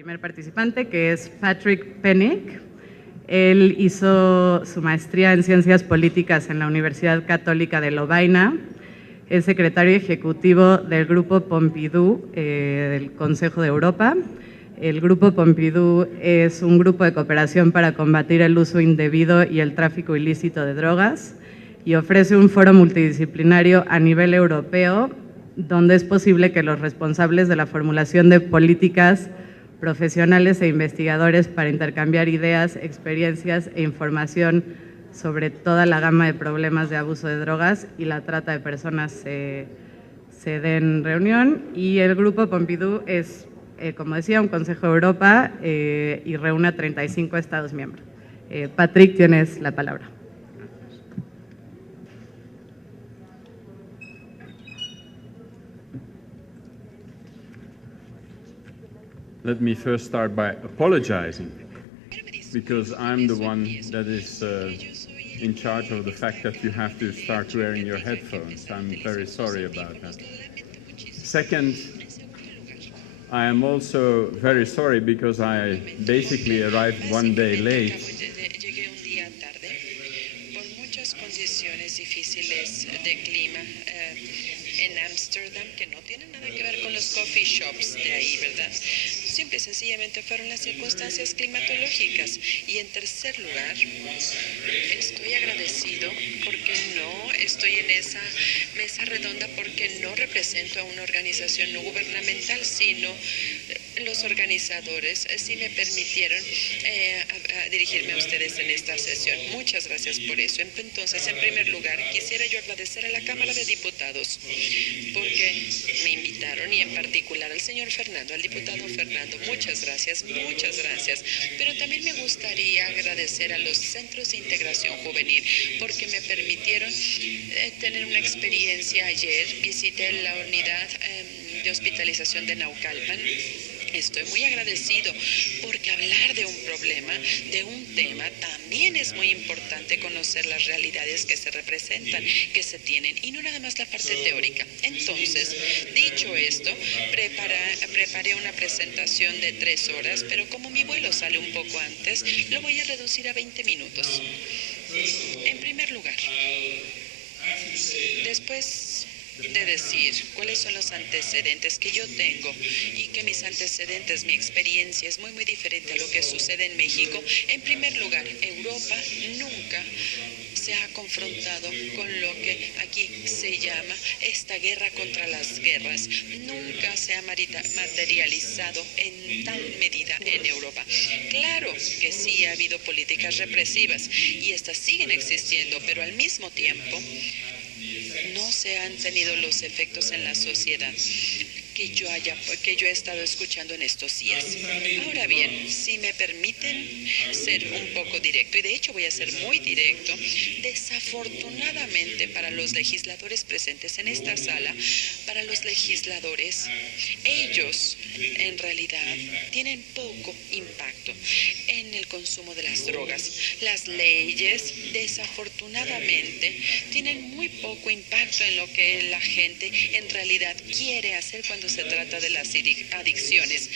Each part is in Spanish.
primer participante, que es Patrick Pennick. Él hizo su maestría en Ciencias Políticas en la Universidad Católica de Lovaina. Es secretario ejecutivo del Grupo Pompidou del Consejo de Europa. El Grupo Pompidou es un grupo de cooperación para combatir el uso indebido y el tráfico ilícito de drogas y ofrece un foro multidisciplinario a nivel europeo donde es posible que los responsables de la formulación de políticas profesionales e investigadores para intercambiar ideas, experiencias e información sobre toda la gama de problemas de abuso de drogas y la trata de personas se den reunión. Y el Grupo Pompidou es, como decía, un Consejo de Europa y reúne a 35 Estados miembros. Patrick, tienes la palabra. Let me first start by apologizing, because I'm the one that is in charge of the fact that you have to start wearing your headphones. I'm very sorry about that. Second, I am also very sorry because I basically arrived one day late. Coffee shops de ahí, ¿verdad? Simple y sencillamente fueron las circunstancias climatológicas. Y en tercer lugar, estoy agradecido porque no estoy en esa mesa redonda, porque no represento a una organización no gubernamental, sino los organizadores sí me permitieron a dirigirme a ustedes en esta sesión. Muchas gracias por eso. Entonces, en primer lugar, quisiera yo agradecer a la Cámara de Diputados porque me invitaron, y en particular al señor Fernando, al diputado Fernando. Muchas gracias, muchas gracias. Pero también me gustaría agradecer a los centros de integración juvenil porque me permitieron tener una experiencia ayer. Visité la unidad de hospitalización de Naucalpan. Estoy muy agradecido porque hablar de un problema, de un tema, también es muy importante conocer las realidades que se representan, que se tienen, y no nada más la parte teórica. Entonces, dicho esto, preparé una presentación de 3 horas, pero como mi vuelo sale un poco antes, lo voy a reducir a 20 minutos. En primer lugar, después de decir cuáles son los antecedentes que yo tengo, y que mis antecedentes, mi experiencia es muy diferente a lo que sucede en México. En primer lugar, Europa nunca se ha confrontado con lo que aquí se llama esta guerra contra las guerras. Nunca se ha materializado en tal medida en Europa. Claro que sí ha habido políticas represivas y estas siguen existiendo, pero al mismo tiempo no se han tenido los efectos en la sociedad que yo he estado escuchando en estos días. Ahora bien, si me permiten ser un poco directo, y de hecho voy a ser muy directo, desafortunadamente para los legisladores presentes en esta sala, para los legisladores, ellos en realidad tienen poco impacto en el consumo de las drogas. Las leyes, desafortunadamente, tienen muy poco impacto en lo que la gente en realidad quiere hacer cuando se trata de las adicciones.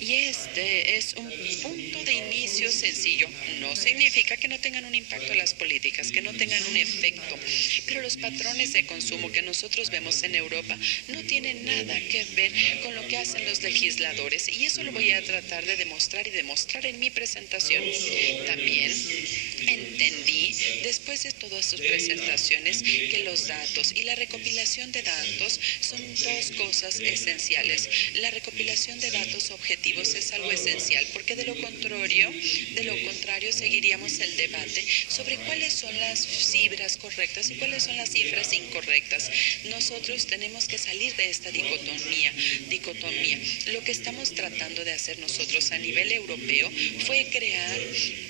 Y este es un punto de inicio sencillo. No significa que no tengan un impacto las políticas, que no tengan un efecto, pero los patrones de consumo que nosotros vemos en Europa no tienen nada que ver con lo que hacen los legisladores, y eso lo voy a tratar de demostrar en mi presentación. También entendí, después de todas sus presentaciones, que los datos y la recopilación de datos son 2 cosas esenciales. La recopilación de datos objetivos es algo esencial, porque de lo contrario seguiríamos el debate sobre cuáles son las cifras correctas y cuáles son las cifras incorrectas. Nosotros tenemos que salir de esta dicotomía. Lo que estamos tratando de hacer nosotros a nivel europeo fue crear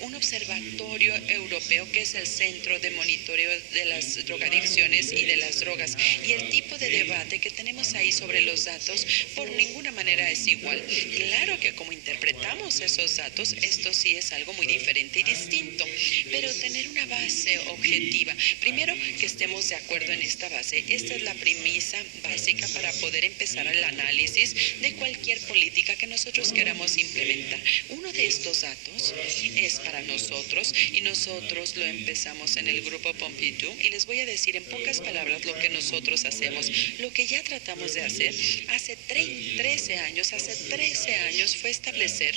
un observatorio europeo que es el Centro de Monitoreo de las Drogadicciones y de las Drogas, y el tipo de debate que tenemos ahí sobre los datos por ninguna manera es igual. Claro que de cómo interpretamos esos datos, esto sí es algo muy diferente y distinto. Pero tener una base objetiva, primero que estemos de acuerdo en esta base, esta es la premisa básica para poder empezar el análisis de cualquier política que nosotros queramos implementar. Uno de estos datos es para nosotros y nosotros lo empezamos en el grupo Pompidou y les voy a decir en pocas palabras lo que nosotros hacemos. Lo que ya tratamos de hacer hace 13 años fue establecer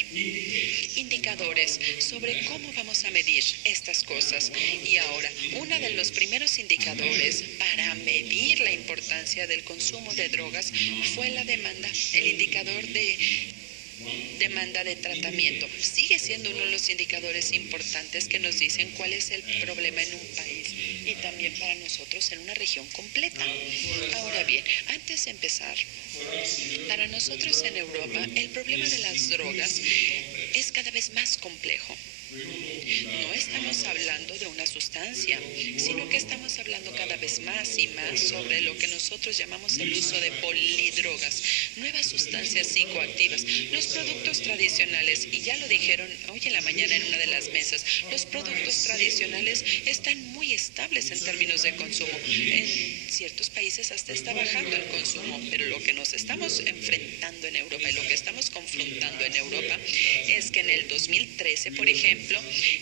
indicadores sobre cómo vamos a medir estas cosas. Y ahora, uno de los primeros indicadores para medir la importancia del consumo de drogas fue la demanda, el indicador de demanda de tratamiento. Sigue siendo uno de los indicadores importantes que nos dicen cuál es el problema en un país y también para nosotros en una región completa. Ahora bien, antes de empezar, para nosotros en Europa el problema de las drogas es cada vez más complejo. No estamos hablando de una sustancia, sino que estamos hablando cada vez más y más sobre lo que nosotros llamamos el uso de polidrogas, nuevas sustancias psicoactivas. Los productos tradicionales, y ya lo dijeron hoy en la mañana en una de las mesas, los productos tradicionales están muy estables en términos de consumo. En ciertos países hasta está bajando el consumo, pero lo que nos estamos enfrentando en Europa y lo que estamos confrontando en Europa es que en el 2013, por ejemplo,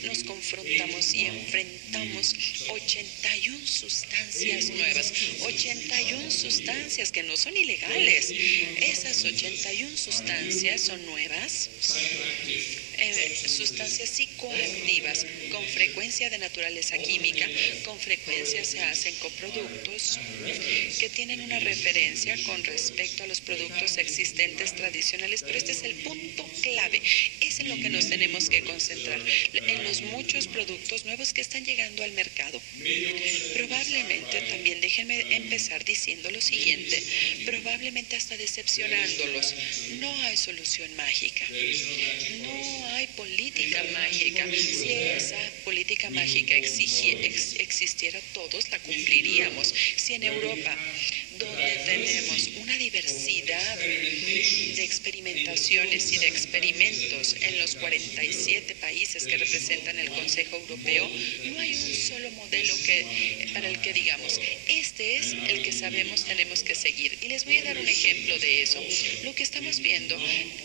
nos confrontamos y enfrentamos 81 sustancias nuevas, 81 sustancias que no son ilegales. Esas 81 sustancias son nuevas, sustancias psicoactivas con frecuencia de naturaleza química, con frecuencia se hacen coproductos que tienen una referencia con respecto a los productos existentes tradicionales, pero este es el punto clave, es en lo que nos tenemos que concentrar, en los muchos productos nuevos que están llegando al mercado. Probablemente también déjenme empezar diciendo lo siguiente, probablemente hasta decepcionándolos, no hay solución mágica, no hay política mágica. Si esa política mágica existiera, todos la cumpliríamos. Si en Europa, donde tenemos una diversidad de experimentaciones y de experimentos en los 47 países que representan el Consejo Europeo, no hay un solo modelo para el que digamos, este es el que sabemos tenemos que seguir. Y les voy a dar un ejemplo de eso. Lo que estamos viendo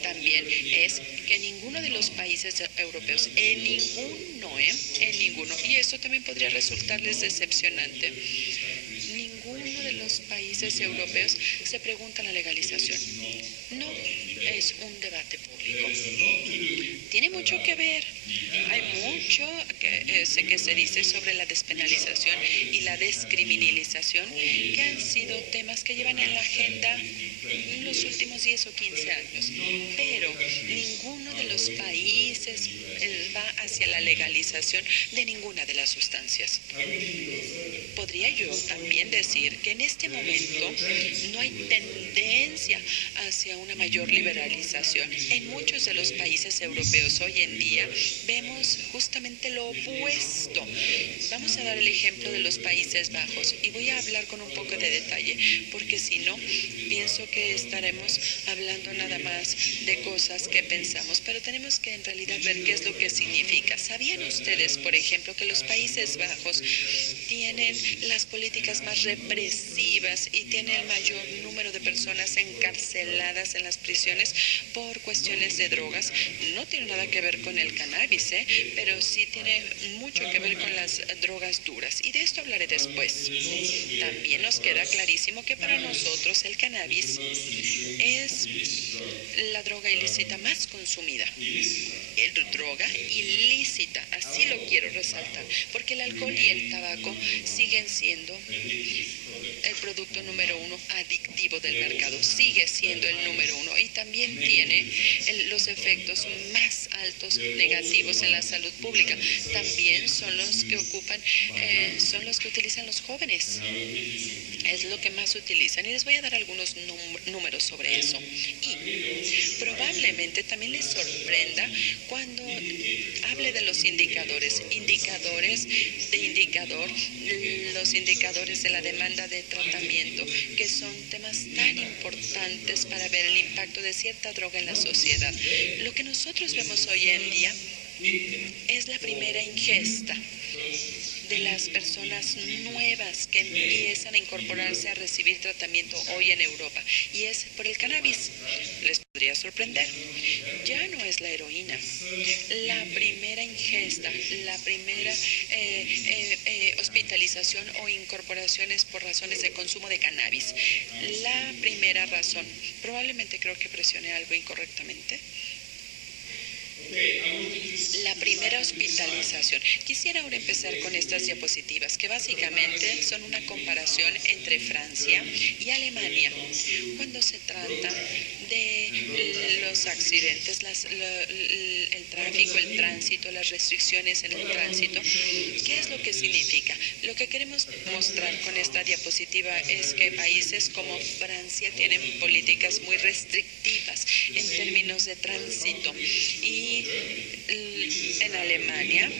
también es que ninguno de los países europeos, en ninguno, y esto también podría resultarles decepcionante, ninguno de los países europeos se pregunta la legalización. No es un debate público. Tiene mucho que ver. Hay mucho que se dice sobre la despenalización y la descriminalización, que han sido temas que llevan en la agenda en los últimos 10 o 15 años. Pero ninguno de los países va hacia la legalización de ninguna de las sustancias. Podría yo también decir que en este momento no hay tendencia hacia una mayor liberalización. En muchos de los países europeos hoy en día vemos justamente lo opuesto. Vamos a dar el ejemplo de los Países Bajos y voy a hablar con un poco de detalle, porque si no, pienso que estaremos hablando nada más de cosas que pensamos, pero tenemos que en realidad ver qué es lo que significa. ¿Sabían ustedes, por ejemplo, que los Países Bajos tienen las políticas más represivas y tienen el mayor número de personas encarceladas en las prisiones por cuestiones de drogas? No tiene nada que ver con el cannabis, pero sí tiene mucho que ver con las drogas duras. Y de esto hablaré después. También nos queda clarísimo que para nosotros el cannabis es la droga ilícita más consumida. Droga ilícita, así lo quiero resaltar, porque el alcohol y el tabaco siguen siendo el producto número 1 adictivo del mercado, sigue siendo el número 1 y también tiene los efectos más altos negativos en la salud pública. También son los que son los que utilizan los jóvenes. Es lo que más utilizan y les voy a dar algunos números sobre eso. Y probablemente también les sorprenda cuando hable de los indicadores, los indicadores de la demanda de tratamiento, que son temas tan importantes para ver el impacto de cierta droga en la sociedad. que nosotros vemos hoy en día es la primera ingesta de las personas nuevas que empiezan a incorporarse a recibir tratamiento hoy en Europa, y es por el cannabis. Les podría sorprender, ya no es la heroína. La primera ingesta, la primera hospitalización o incorporaciones por razones de consumo de cannabis. La primera razón, probablemente creo que presioné algo incorrectamente. La primera hospitalización. Quisiera ahora empezar con estas diapositivas, que básicamente son una comparación entre Francia y Alemania cuando se trata de los accidentes, el tráfico, el tránsito, las restricciones en el tránsito. ¿Qué es lo que significa? Lo que queremos mostrar con esta diapositiva es que países como Francia tienen políticas muy restrictivas en términos de tránsito, y en Alemania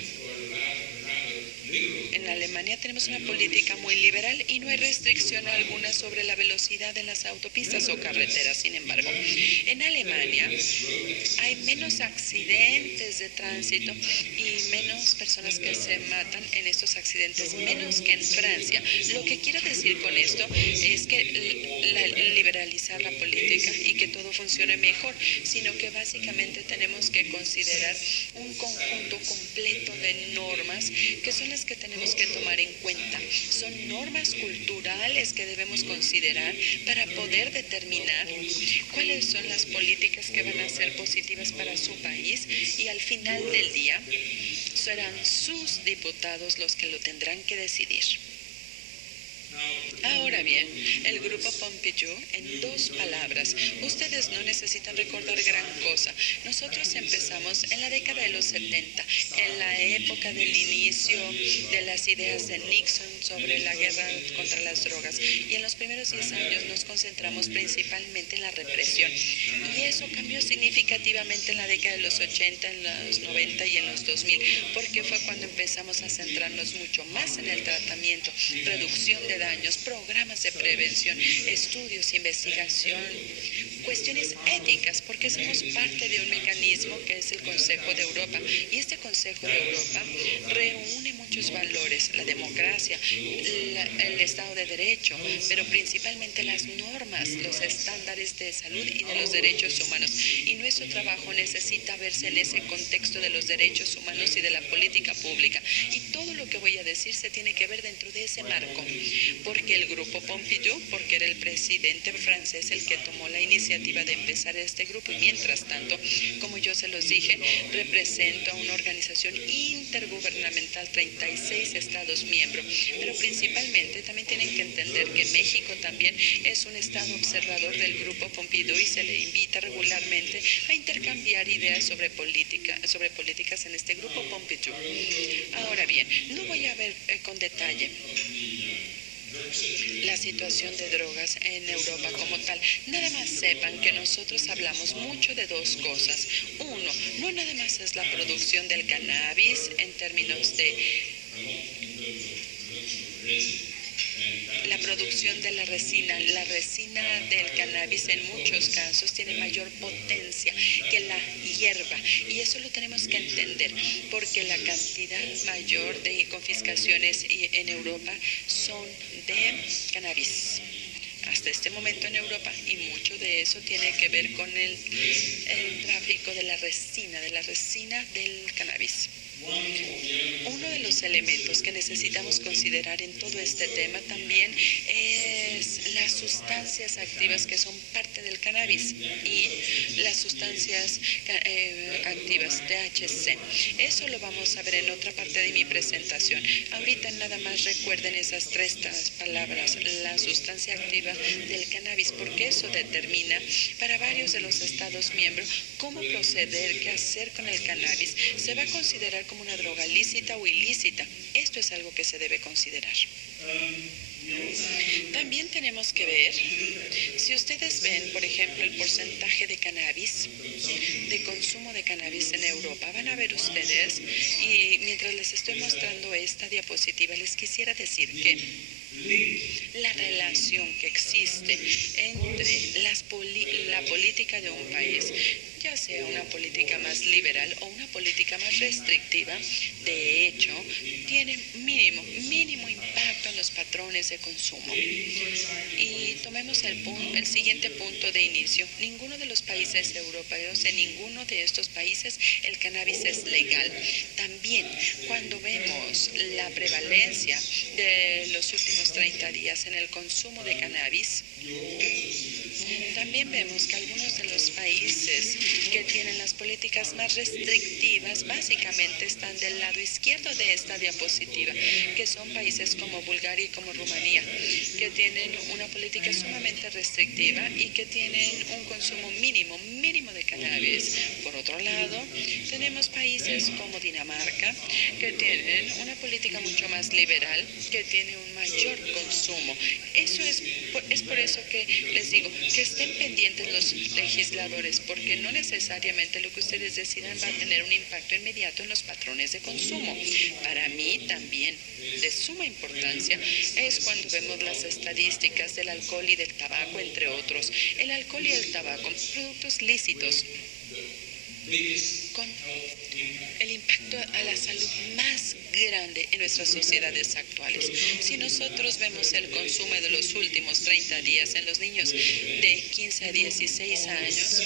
tenemos una política muy liberal y no hay restricción alguna sobre la velocidad en las autopistas o carreteras. Sin embargo, en Alemania hay menos accidentes de tránsito y menos personas que se matan en estos accidentes, menos que en Francia. Lo que quiero decir con esto es que liberalizar la política y que todo funcione mejor, sino que básicamente tenemos que considerar un conjunto completo de normas que son las que tenemos que tomar en cuenta. Son normas culturales que debemos considerar para poder determinar cuáles son las políticas que van a ser positivas para su país, y al final del día serán sus diputados los que lo tendrán que decidir. Ahora bien, el grupo Pompidou, en 2 palabras, ustedes no necesitan recordar gran cosa. Nosotros empezamos en la década de los 70, en la época del inicio de las ideas de Nixon sobre la guerra contra las drogas, y en los primeros 10 años nos concentramos principalmente en la represión, y eso cambió significativamente en la década de los 80, en los 90 y en los 2000, porque fue cuando empezamos a centrarnos mucho más en el tratamiento, reducción de daños, programas de prevención, estudios, investigación, cuestiones éticas, porque somos parte de un mecanismo que es el Consejo de Europa, y este Consejo de Europa reúne muchos valores: la democracia, el Estado de Derecho, pero principalmente las normas, los estándares de salud y de los derechos humanos, y nuestro trabajo necesita verse en ese contexto de los derechos humanos y de la política pública, y todo lo que voy a decir se tiene que ver dentro de ese marco, porque el grupo Pompidou, porque era el presidente francés el que tomó la iniciativa de empezar este grupo, y mientras tanto, como yo se los dije, representa una organización intergubernamental, 36 estados miembros, pero principalmente también tienen que entender que México también es un estado observador del grupo Pompidou, y se le invita regularmente a intercambiar ideas sobre políticas en este grupo Pompidou. Ahora bien, no voy a ver con detalle la situación de drogas en Europa como tal. Nada más sepan que nosotros hablamos mucho de 2 cosas. Uno, no nada más es la producción del cannabis en términos de la producción de la resina. La resina del cannabis en muchos casos tiene mayor potencia que la hierba, y eso lo tenemos que entender, porque la cantidad mayor de confiscaciones en Europa son de cannabis hasta este momento en Europa, y mucho de eso tiene que ver con el tráfico de la resina del cannabis. Uno de los elementos que necesitamos considerar en todo este tema también es las sustancias activas que son parte del cannabis y las sustancias activas, THC. Eso lo vamos a ver en otra parte de mi presentación. Ahorita nada más recuerden esas 3 palabras: la sustancia activa del cannabis, porque eso determina para varios de los estados miembros cómo proceder, qué hacer con el cannabis. Se va a considerar como una droga lícita o ilícita. Esto es algo que se debe considerar. También tenemos que ver, si ustedes ven, por ejemplo, el porcentaje de cannabis, de consumo de cannabis en Europa, van a ver ustedes, y mientras les estoy mostrando esta diapositiva, les quisiera decir que la relación que existe entre la política de un país, ya sea una política más liberal o una política más restrictiva, de hecho, tiene mínimo impacto en los patrones de consumo. Y tomemos el siguiente punto de inicio. Ninguno de los países europeos, en ninguno de estos países, el cannabis es legal. También, cuando vemos la prevalencia de los últimos 30 días en el consumo de cannabis, también vemos que algunos de los países que tienen las políticas más restrictivas básicamente están del lado izquierdo de esta diapositiva, que son países como Bulgaria y como Rumanía, que tienen una política sumamente restrictiva y que tienen un consumo mínimo de cannabis. Por otro lado, tenemos países como Dinamarca, que tienen una política mucho más liberal, que tiene un mayor consumo. Eso es por eso que les digo que estén pendientes los legisladores, porque no necesariamente lo que ustedes decidan va a tener un impacto inmediato en los patrones de consumo. Para mí también de suma importancia es cuando vemos las estadísticas del alcohol y del tabaco, entre otros. El alcohol y el tabaco, productos lícitos, con el impacto a la salud más grande en nuestras sociedades actuales. Si nosotros vemos el consumo de los últimos 30 días en los niños de 15 a 16 años,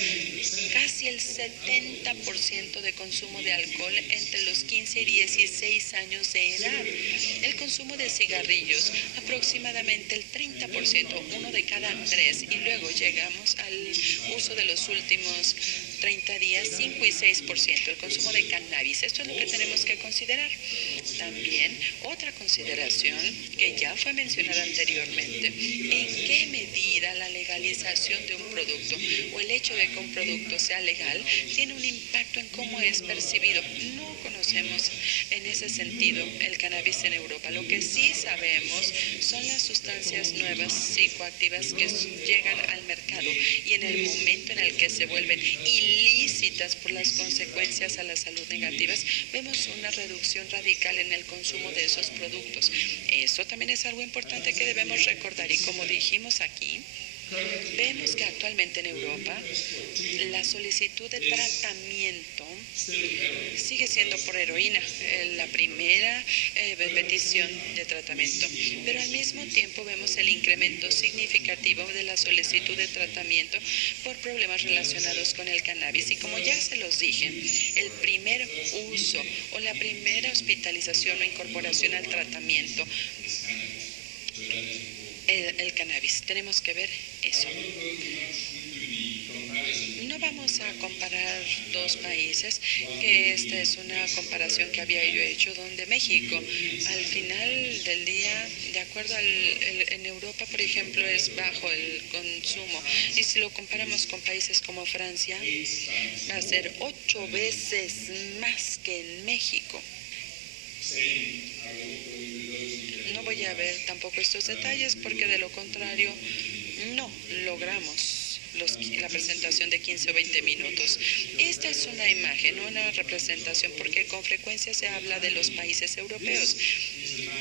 casi el 70% de consumo de alcohol entre los 15 y 16 años de edad. El consumo de cigarrillos, aproximadamente el 30%, uno de cada 3. Y luego llegamos al uso de los últimos 30 días, 5 y 6%. El consumo de cannabis. Esto es lo que tenemos que considerar. También, otra consideración que ya fue mencionada anteriormente, en qué medida la legalización de un producto o el hecho de que un producto sea legal tiene un impacto en cómo es percibido. No conocemos en ese sentido el cannabis en Europa. Lo que sí sabemos son las sustancias nuevas psicoactivas que llegan al mercado y en el momento en el que se vuelven ilícitas por las consecuencias a la salud negativas, vemos una reducción radical en el consumo de esos productos. Esto también es algo importante que debemos recordar y como dijimos aquí, vemos que actualmente en Europa la solicitud de tratamiento sigue siendo por heroína, la primera petición de tratamiento, pero al mismo tiempo vemos el incremento significativo de la solicitud de tratamiento por problemas relacionados con el cannabis. Y como ya se los dije, el primer uso o la primera hospitalización o incorporación al tratamiento, el cannabis. Tenemos que ver eso. No vamos a comparar dos países, que esta es una comparación que había yo hecho, donde México, al final del día, de acuerdo en Europa, por ejemplo, es bajo el consumo. Y si lo comparamos con países como Francia, va a ser 8 veces más que en México. No voy a ver tampoco estos detalles porque de lo contrario no logramos la presentación de 15 o 20 minutos. Esta es una imagen, no una representación, porque con frecuencia se habla de los países europeos.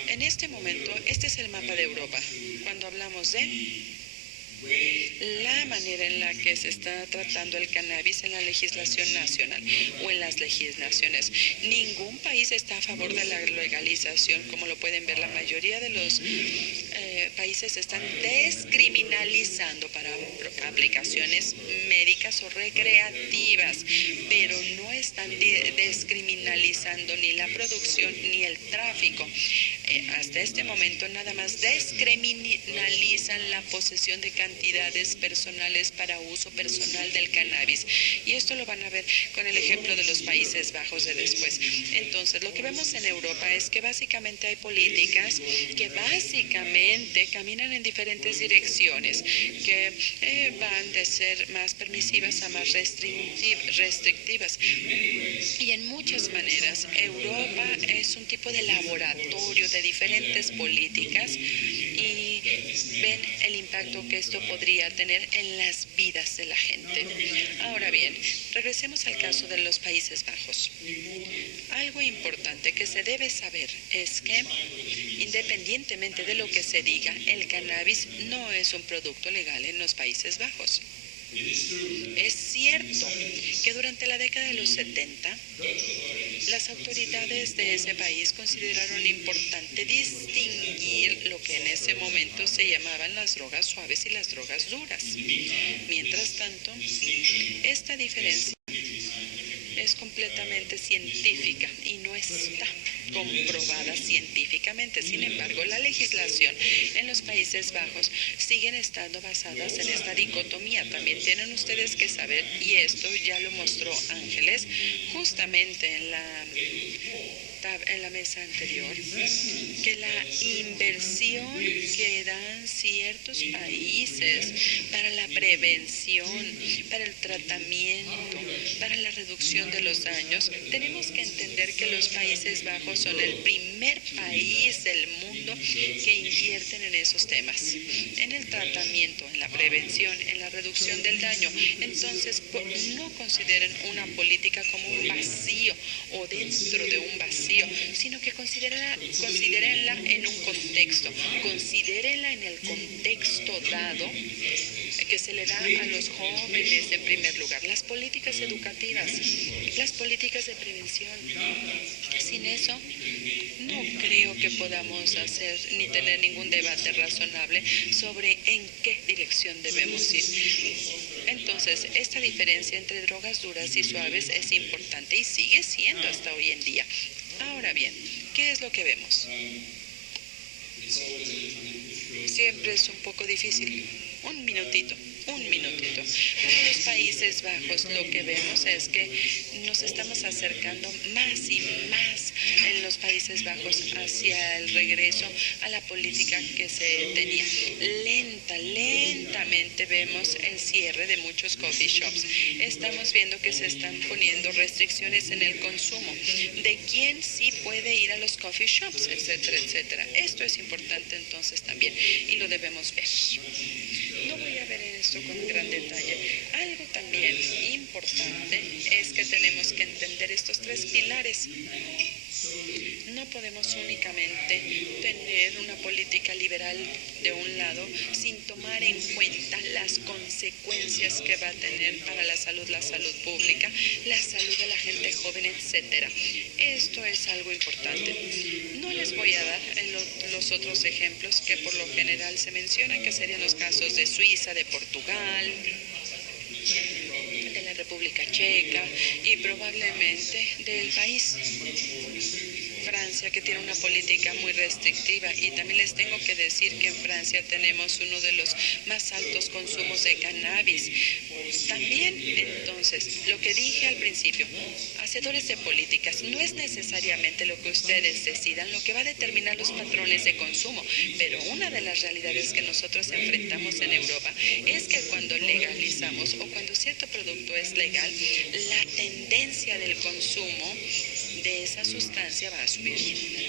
En este momento, este es el mapa de Europa. Cuando hablamos de la manera en la que se está tratando el cannabis en la legislación nacional o en las legislaciones. Ningún país está a favor de la legalización, como lo pueden ver. La mayoría de los países están descriminalizando para aplicaciones médicas o recreativas, pero no están descriminalizando ni la producción ni el tráfico. Hasta este momento nada más descriminalizan la posesión de cantidades personales para uso personal del cannabis. Y esto lo van a ver con el ejemplo de los Países Bajos de después. Entonces, lo que vemos en Europa es que básicamente hay políticas que básicamente caminan en diferentes direcciones, que van de ser más permisivas a más restrictivas. Y en muchas maneras, Europa es un tipo de laboratorio de diferentes políticas y ven el impacto que esto podría tener en las vidas de la gente. Ahora bien, regresemos al caso de los Países Bajos. Algo importante que se debe saber es que, independientemente de lo que se diga, el cannabis no es un producto legal en los Países Bajos. Es cierto que durante la década de los 70, las autoridades de ese país consideraron importante distinguir lo que en ese momento se llamaban las drogas suaves y las drogas duras. Mientras tanto, esta diferencia es completamente científica y no está comprobada científicamente. Sin embargo, la legislación en los Países Bajos siguen estando basadas en esta dicotomía. También tienen ustedes que saber, y esto ya lo mostró Ángeles justamente en la mesa anterior, que la inversión que dan ciertos países para la prevención, para el tratamiento, para la reducción de los daños, tenemos que entender que los Países Bajos son el primer país del mundo que invierten en esos temas, en el tratamiento, en la prevención, en la reducción del daño. Entonces, no consideren una política como un vacío o dentro de un vacío, sino que considérenla en un contexto, considérenla en el contexto dado que se le da a los jóvenes en primer lugar, las políticas educativas, las políticas de prevención. Sin eso, no creo que podamos hacer ni tener ningún debate razonable sobre en qué dirección debemos ir. Entonces, esta diferencia entre drogas duras y suaves es importante y sigue siendo hasta hoy en día. Ahora bien, ¿qué es lo que vemos? Siempre es un poco difícil. Un minutito. Para los Países Bajos lo que vemos es que nos estamos acercando más y más en los Países Bajos hacia el regreso a la política que se tenía. Lentamente vemos el cierre de muchos coffee shops. Estamos viendo que se están poniendo restricciones en el consumo, de quién sí puede ir a los coffee shops, etcétera, etcétera. Esto es importante entonces también y lo debemos ver. No voy a ver esto con gran detalle. Algo también importante es que tenemos que entender estos tres pilares. No podemos únicamente tener una política liberal de un lado sin tomar en cuenta las consecuencias que va a tener para la salud pública, la salud de la gente joven, etcétera. Esto es algo importante. No les voy a dar los otros ejemplos que por lo general se mencionan, que serían los casos de Suiza, de Portugal, de la República Checa y probablemente del país Francia, que tiene una política muy restrictiva. Y también les tengo que decir que en Francia tenemos uno de los más altos consumos de cannabis. También, entonces, lo que dije al principio, hacedores de políticas, no es necesariamente lo que ustedes decidan lo que va a determinar los patrones de consumo, pero una de las realidades que nosotros enfrentamos en Europa es que cuando legalizamos o cuando cierto producto es legal, la tendencia del consumo de esa sustancia va a subir.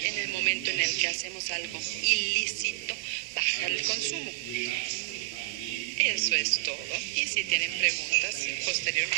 En el momento en el que hacemos algo ilícito, baja el consumo. Eso es todo. Y si tienen preguntas, posteriormente